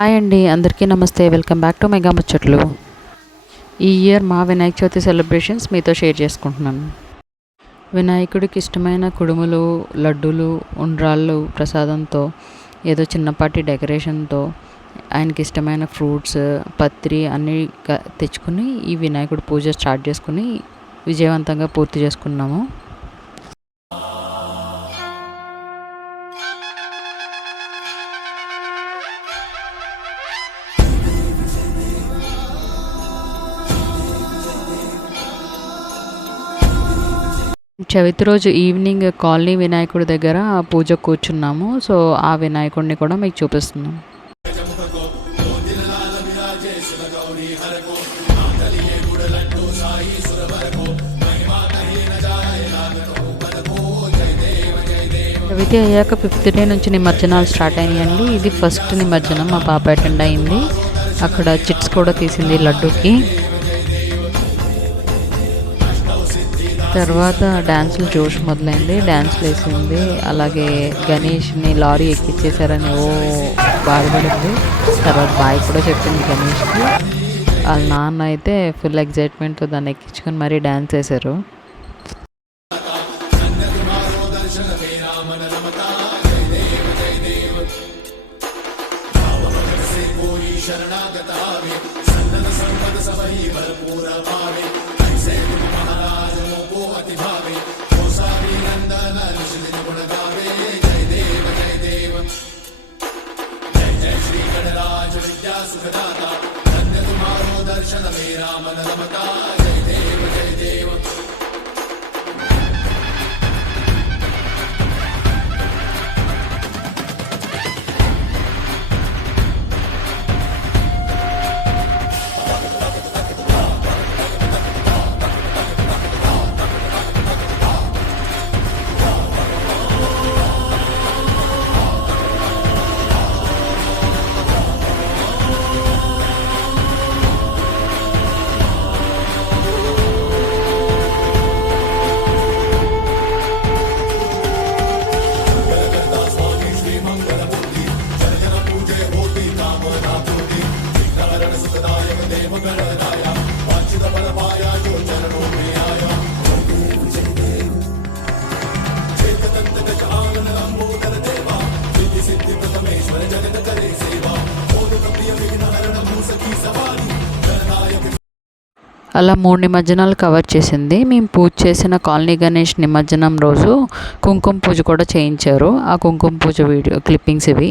Hi అండి, అందరికీ నమస్తే. వెల్కమ్ బ్యాక్ టు మెగా ముచ్చట్లు. ఈ ఇయర్ మా వినాయక చవితి సెలబ్రేషన్స్ మీతో షేర్ చేసుకుంటున్నాను. వినాయకుడికి ఇష్టమైన కుడుములు, లడ్డూలు, ఉండ్రాళ్ళు ప్రసాదంతో, ఏదో చిన్నపాటి డెకరేషన్తో, ఆయనకి ఇష్టమైన ఫ్రూట్స్, పత్రి అన్నీ తెచ్చుకుని ఈ వినాయకుడి పూజ స్టార్ట్ చేసుకుని విజయవంతంగా పూర్తి చేసుకున్నాము. చవితి రోజు ఈవినింగ్ కాలనీ వినాయకుడి దగ్గర పూజ కూర్చున్నాము. సో ఆ వినాయకుడిని కూడా మీకు చూపిస్తున్నాం. చవితి అయ్యాక 5th డే నుంచి నిమజ్జనాలు స్టార్ట్ అయినాయండి. ఇది ఫస్ట్ నిమజ్జనం, మా పాప అటెండ్ అయింది. అక్కడ చిట్స్ కూడా తీసింది లడ్డూకి. తర్వాత డ్యాన్సులు జోష్ మొదలైంది, డ్యాన్స్లు వేసింది. అలాగే గణేష్ని లారీ ఎక్కించేశారని బాధపడింది. తర్వాత బాయ్ కూడా చెప్పింది గణేష్కి. వాళ్ళ నాన్న అయితే ఫుల్ ఎగ్జైట్మెంట్తో దాన్ని ఎక్కించుకొని మరీ డ్యాన్స్ వేశారు. అలా 3 నిమజ్జనాలు కవర్ చేసింది. మేము పూజ చేసిన కాలనీ గణేష్ నిమజ్జనం రోజు కుంకుమ పూజ కూడా చేయించారు. ఆ కుంకుమ పూజ వీడియో క్లిప్పింగ్స్ ఇవి.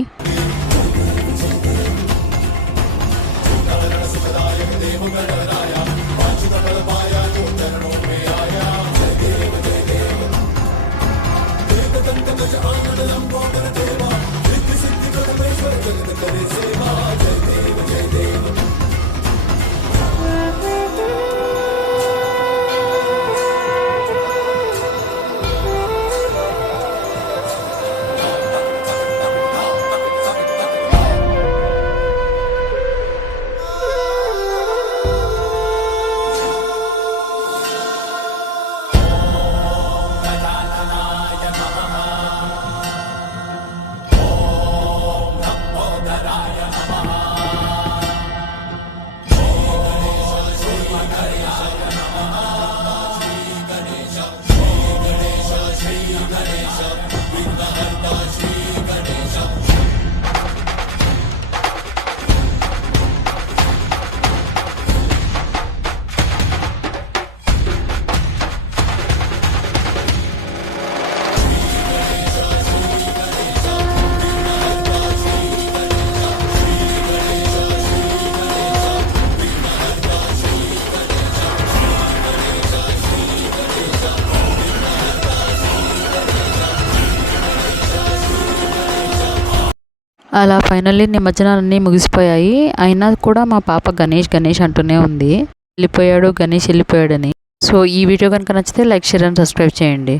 అలా ఫైనల్లీ నిమజ్జనాలన్నీ ముగిసిపోయాయి. అయినా కూడా మా పాప గణేష్ గణేష్ అంటూనే ఉంది, వెళ్ళిపోయాడు గణేష్ వెళ్ళిపోయాడని. సో ఈ వీడియో కనుక నచ్చితే లైక్, షేర్ అండ్ సబ్స్క్రైబ్ చేయండి.